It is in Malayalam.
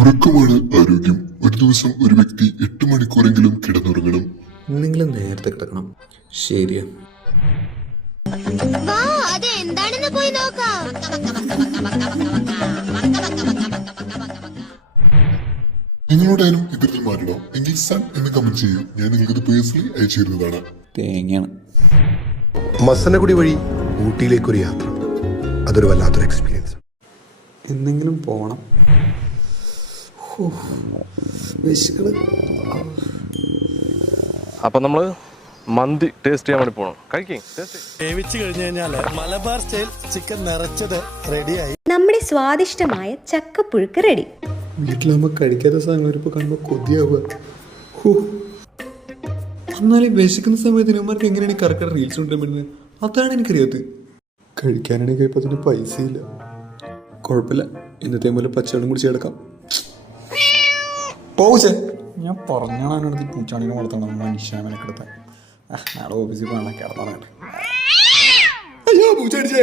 ഉറക്കമാണ് ആരോഗ്യം. ഒരു ദിവസം ഒരു വ്യക്തി 8 മണിക്കൂറെങ്കിലും കിടന്നുറങ്ങണം. നിങ്ങൾ നേരത്തെ കിടക്കണം. ശരിയാ. നിങ്ങളോടായാലും ഇതിൽ മാറ്റണം എങ്കിൽ സൺ എന്ന് കമന്റ് ചെയ്യൂ. ഞാൻ നിങ്ങൾക്കത് പേഴ്സണലി അയച്ചു തരുന്നതാണ്. തേങ്ങയാണ്. മസനഗുഡി വഴി ഊട്ടിയിലേക്കൊരു യാത്ര, അതൊരു വല്ലാത്തൊരു എക്സ്പീരിയൻസ്. എന്തെങ്കിലും പോണം. അപ്പൊ നമ്മള് മന്തി ടേസ്റ്റ് ചെയ്യാൻ വേണ്ടി പോകണം. വേവിച്ച് കഴിഞ്ഞു കഴിഞ്ഞാല് മലബാർ സ്റ്റൈൽ ചിക്കൻ നിറച്ചത് റെഡിയായി. നമ്മുടെ സ്വാദിഷ്ടമായ ചക്കപ്പുഴുക്ക് റെഡി. വീട്ടിലാകുമ്പോൾ കഴിക്കാത്ത സാധനങ്ങൾ ഇപ്പോൾ കാണുമ്പോൾ കൊതിയാവുക. എന്നാലും വിശക്കുന്ന സമയത്ത് ഇവന്മാർക്ക് എങ്ങനെയാണ് കറക്റ്റ് റീൽസ് കൊണ്ടുവരാൻ പറ്റുന്നത്? അതാണ് എനിക്കറിയാത്തത്. കഴിക്കാനാണെങ്കിൽ ഇപ്പോൾ അതിന് പൈസയില്ല. കുഴപ്പമില്ല, ഇന്നത്തെ പോലെ പച്ചവെള്ളം കുടിച്ച് കിടക്കാം. പോച്ചേ, ഞാൻ പറഞ്ഞാണ് അടുത്ത് പൂച്ചാണിനെ വളർത്തണം. മനുഷ്യനെ കിടത്താൻ നാളെ ഓഫീസിൽ പോകണം. കിടന്നാണ്. അയ്യോ പൂച്ചടിച്ചേ.